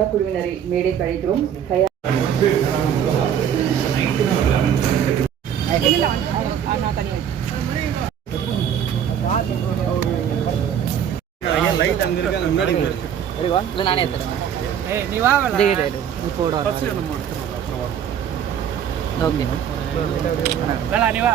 சதக்குழுவினரை மேடை கழிக்கிறோம் நீ வா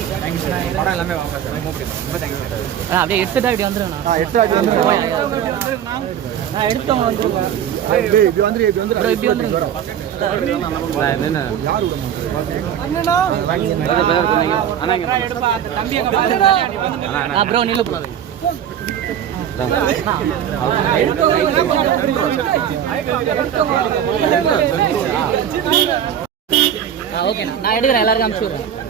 அப்படியே எடுத்துட்டா இப்படி வந்துருங்கண்ணா எடுத்துட்டு வந்து நான் எல்லாருக்கும் அமிச்சு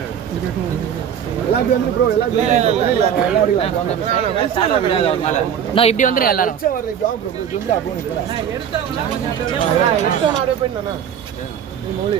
இப்படி வந்துரு எல்லாரும் மொழி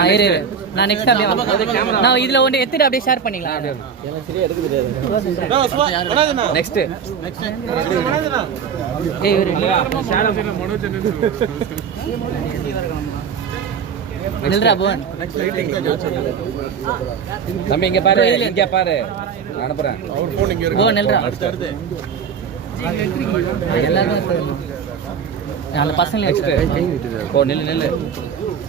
ஆ இரு நான் நெக்ஸ்ட் அப்டே வரேன் நான் இதுல வந்து எத்திட்டு அப்படியே ஷேர் பண்ணிக்கலாம் அப்டே எனக்கு சரியா எடுக்க முடியாது நெக்ஸ்ட் நெக்ஸ்ட் ஏய் இரு ஷேர் பண்ண மனோஜ் என்ன நில்ரா போன் தம்பி இங்க பாரு இங்க பாரு நான் அனுப்புறேன் அவர் போன் இங்க இருக்கு போ நில்ரா அடுத்து அடுத்து எல்லாரும் அந்த பசங்களை வச்சுட்டு போ நில்லு நில்லு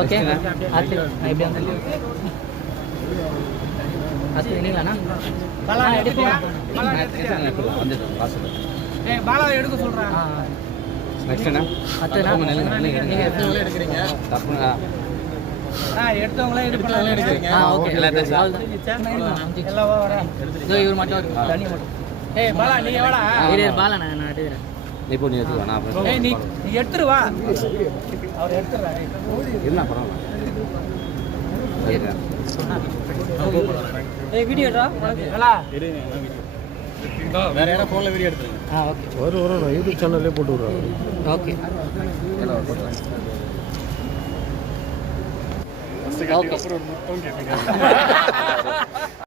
ஓகேங்க மட்டும் பாலா நீங்க பாலா நான் எடுக்கிறேன் நீ போ நீ எடுத்து வா நான் ஏய் நீ எடுத்து வா அவர்